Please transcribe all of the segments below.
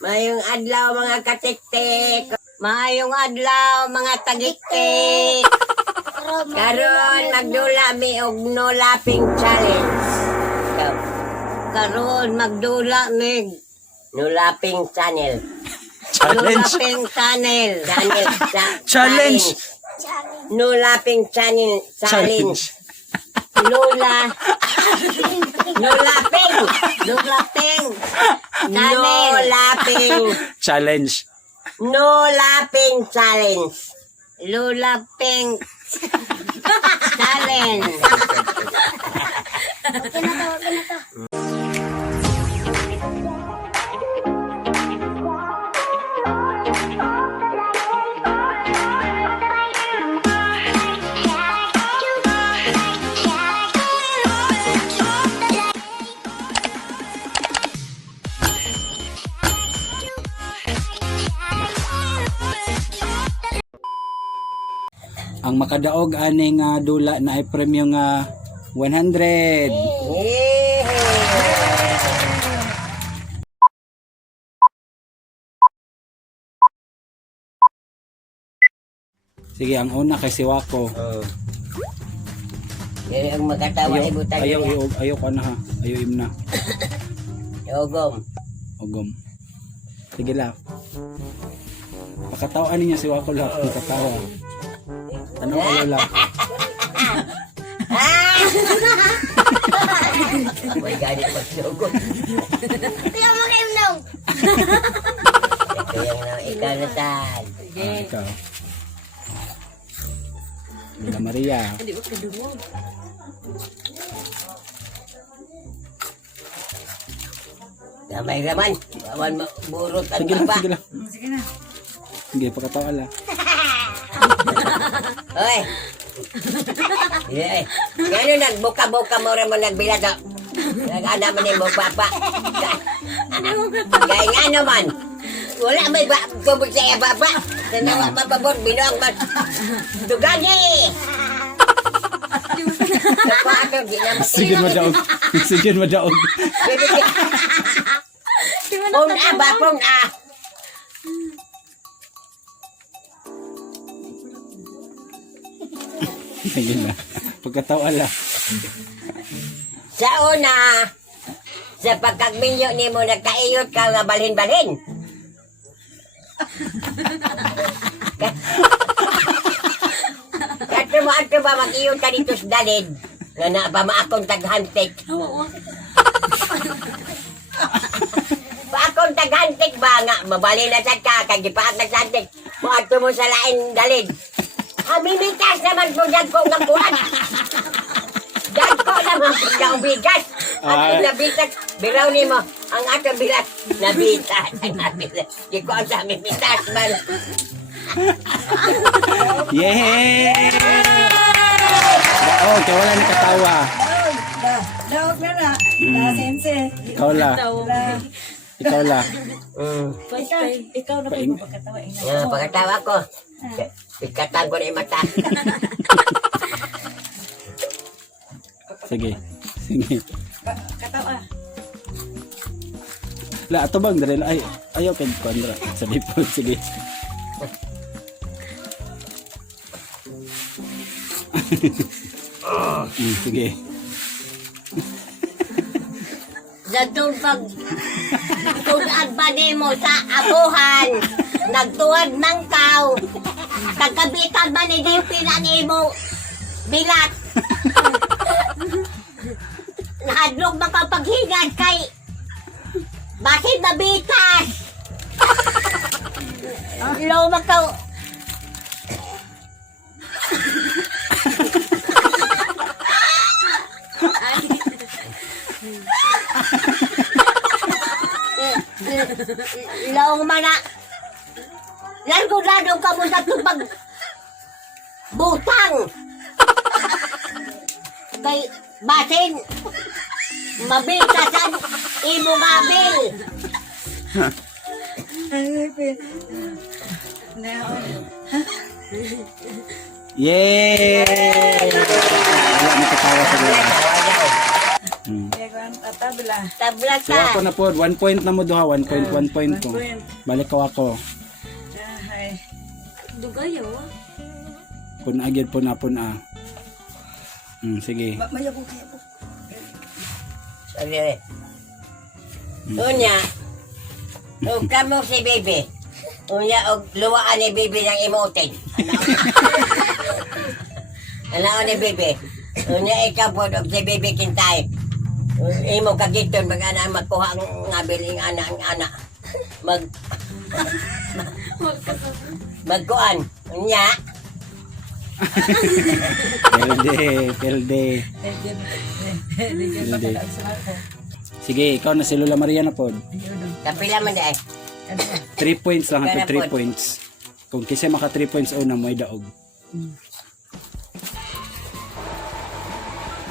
Mayong adlaw mga katiktik. Mayong adlaw mga tagiktik. Karon magdula mi og no laughing challenge. Karon magdula mi no laughing channel. No laughing channel. Challenge. No laughing channel. Challenge. Lola. No laughing. No laughing. No laughing. Challenge. No laughing challenge. No laughing challenge. Okay na to. Ang makadaog ani nga dula na ay premyo nga 100. Sige, ang una kay si Wako. Kaya ang magkatawa ay butang Ayaw ka na ha. Ayaw im na. Yogom. Ogom. Sige lang. Pakatawaan niya si Wako lang. Pakatawa. Ano ka lola? May galit magsugod. Kaya mo kayo nung. Kaya nga ikaw na tan. Ikaw. Mila Maria. Damay raman. Bawan burot ang Sige lang, baba. sige lang. Sige na. Sige, pakatawa lang. Oy. Yeah. Ano nagbuka-buka mo rin mo nagbilad o. Nag-ana man yung bapa. Kaya nga naman. Wala may bubog sa baba. Nanawa mapabot, binuang man. Dugagi! Sige madaog. Sige madaog. Pong ba, pong Sige na. Pagkatawa lang. Sa una, sa pagkagminyo ni mo, nagkaiyot ka nga balhin-balhin. Ato ba mag-iyot ka dito sa dalid? Nga na ba maakong taghantik? Paakong taghantik ba nga? Mabalin na sad ka, kagipaat na sa hantik. Ato mo sa lain dalid. Hamimitas naman po dyan ko nga buwan. Dyan ko naman po na ubigas. At nabitas, bilaw ni mo. Ang ato bilas, nabitas. Di ko ang sa mimitas man. Yay! Oh, kaya wala nakatawa. Dawag na na. Sense. Ikaw la. Ikaw la. Ikaw na po yung pagkatawa. Pagkatawa ko, ikatan ko na yung mata. Sige. Sige. Katawa. La, ato bang dali ay ayaw kay Kondra. Sabi po, sige. Sige. Sa pag tugan pa mo sa abuhan, nagtuwad ng tao, kagkabitan ba ni Dio pinani mo bilat. Nahadlog makapaghingad kay bakit nabitas? Low makaw Laong mana largo-largo ka mo sa tubag butang kay basin mabitasan imo mabil. Yay! Wala nakatawa sa dito. Kaya tabla. Tabla So ako ka. na po, 1 point na mo duha, 1 point, 1 point ko. point. Balik ko ako. Ay. Dugayo. Pun agad po na pun ah. Sige. Mayabog kaya po. Sabi. Unya. O kamo si Bibi. Unya og luwaan ni Bibi ng emotin. Ano ni Bibi? Unya ikaw po og si Bibi kintay. Imo kagiton mag-ana magkuha ang ngabiling ana. Magkuan. Unya. Pelde. Sige, ikaw na si Lola Maria na po. Kapila man dai. 3 points lang ito, 3 Kaya po. points. Kung kasi maka 3 points una mo ay daog.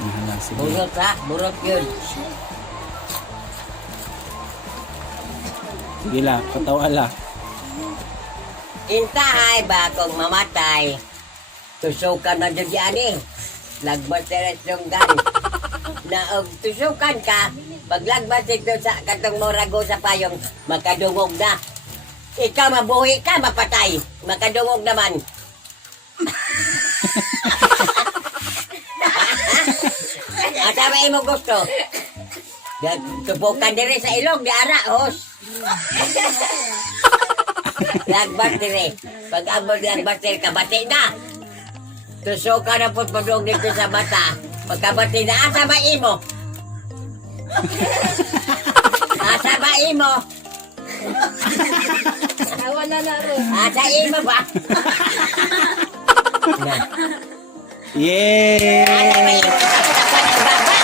Hala, sige. Burot ha, burot yun. Sige la, patawa la. Intahay ba kung mamatay? Tusukan na dyan yan eh. Lagbas na yung gan. Na tusukan ka, paglagmas ito sa katong morago sa payong, makadungog na. Ikaw mabuhi ka, mapatay. Makadungog naman. Asabay mo gusto. Tubukan diri sa ilog, di ara, hos. Lagbas diri. Pag abot lagbas diri, kabati na. Tusukan na po padung dito sa mata. Pagkabati na, asa ba imo? Asa ba imo? Tawa na rin. Asa imo ba? Yay! Asa ba imo? Tapan ang baba.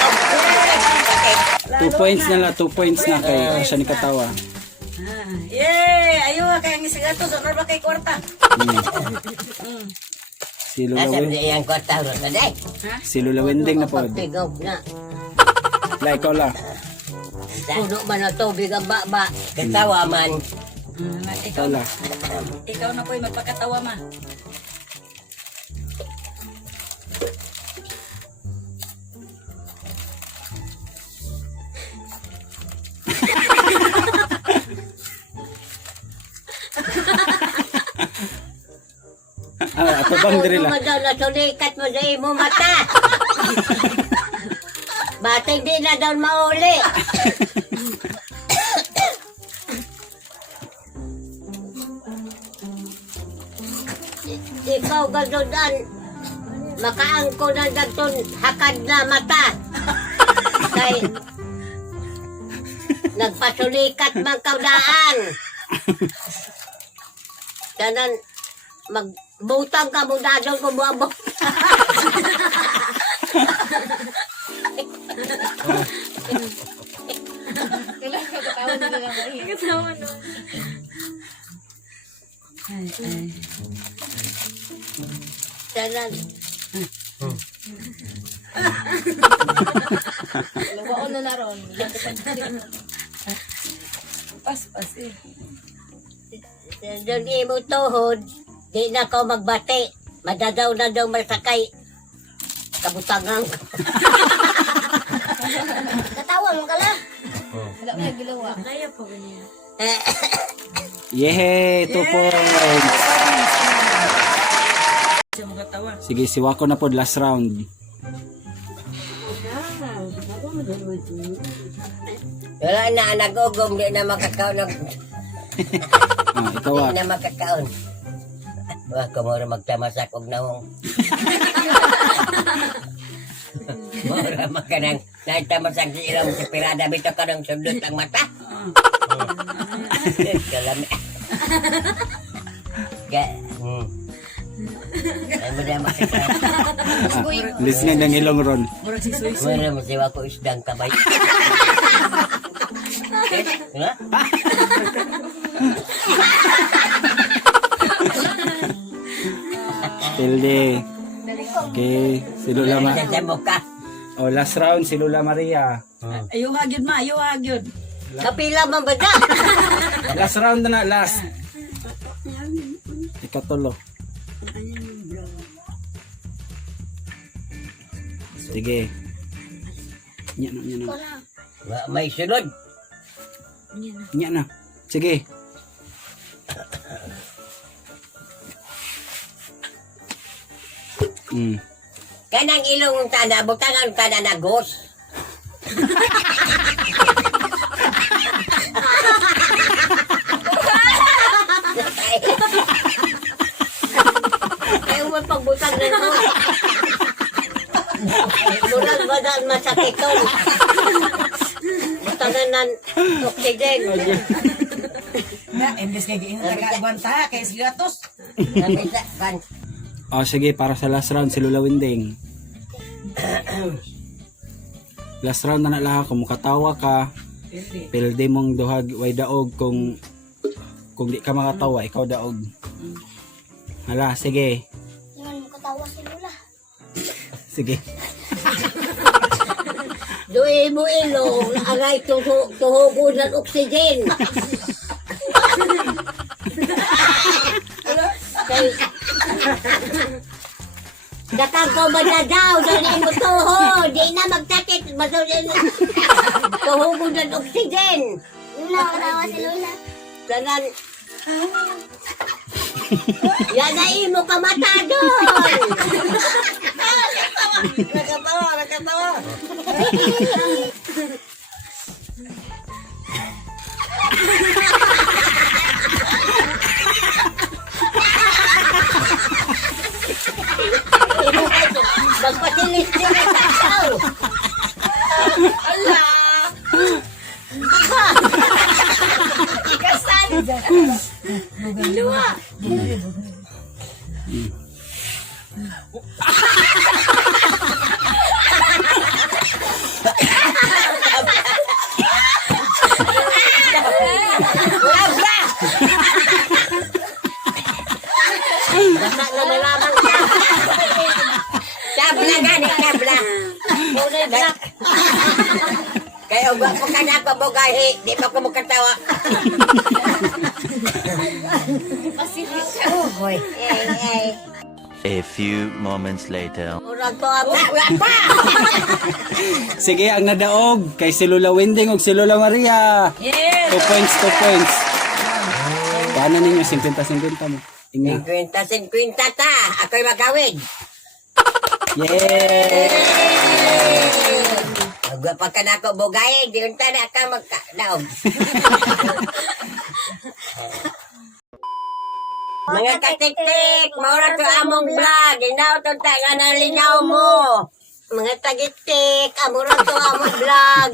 2 points na la, 2 points na kay siya ni katawa. Yay! Ayaw kaya ang isigato. Doon ba kay kwarta? Si Lola Asa ba Wending, iyang kwarta ron? Aday. si Lola Wending na po. Pagtigog na. La, ikaw la. Puno man ang tubig ang baba. Katawa man. Ikaw la. Ikaw na po'y magpakatawa ma. Ato bang diri la. Huwag mo daw nasulikat mo sa imo mata. Batay di na daw mauli. Ikaw gadudan. Makaangko na daton hakad na mata. Kay nagpasulikat man kaudaan. Kanan magbutang ka mo dadong kumuabot. Kasama no. Kanan Luwaon na ron. Pas eh. doon imo tuhod. Di na ko magbati. Madadaw na daw masakay. Kabutangang. Katawa mo ka lang. Wala mo yung gilawa. Kaya po ganyan. Yehey, 2 points. Siya magkatawa. Sige, si Wako na po last round. Wala na, nagugom. Di na makakaon. Ikaw Di na makakaon. Wah, kumura magtamasak og naong. Mura makanang naitamasak si ilang si pirada. Bito ka ng sundot ang mata. Kalami. Ay mo na makakaon. Listening ng ilong ron. Murag si Soy. Mura masiwa ko isdang kabay. Ha? Tilde. Okay, si Lola Ma. Sasabok ka. Oh, last round si Lola Maria. Ayaw hagyod ma. Ayaw hagyod. Kapila man ba ka? Last round na, last. Ikatulo. Sige. Yan na. May sunod. Nya na. Sige. Kanang ilong tanda, butangan tanda na ghost. Ayaw mo pagbutang na ghost. Murag ba dahil masakit to? Butangan ng oxygen. Na, embes kay giingat ka banta kay sigatos. Nabisa, kan. O sige, para sa last round si Lula Winding. Last round na lang kung makatawa ka. Pilde mong duhag way daog kung di ka makatawa, ikaw daog. Hala, sige. Yan, makatawa si Lula. Sige. Doy mo ilong, agay tuhugo ng oxygen. Kay Dakang ko madadaw, dali mo tuhod, di na magtakit, masulin tuhugo ng oxygen. Lula, makatawa si Lula. Danan, yanain mo ka mata doon. Nakatawa. Magpatilis-tilis ang tao. Ala! Ikasan! Luwa! Wala! Basta na malamang ka. Tabla gani, tabla. Muna black. Kaya uga ko ka na ako bugahi, di ba ko makatawa. Oh boy. A few moments later. Murag ko wala pa. Sige, ang nadaog kay si Lula Winding ug si Lula Maria. Yes! 2 points, 2 points. Paano ninyo 50-50 mo? Inga. 50-50 ta. Ako'y magawid. Yay! Uga pa ka na ako bugahi, di unta na ka magkadaog. Mga katik-tik, maura to among vlog. Inaw to nga nalingaw mo. Mga tagitik, amura to among vlog.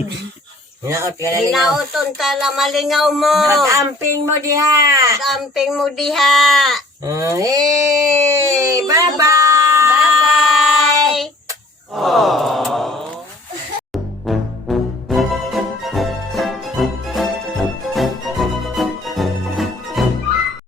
Inaw to tala malingaw mo. Mag-amping mo diha. Mag-amping mo diha. Eh.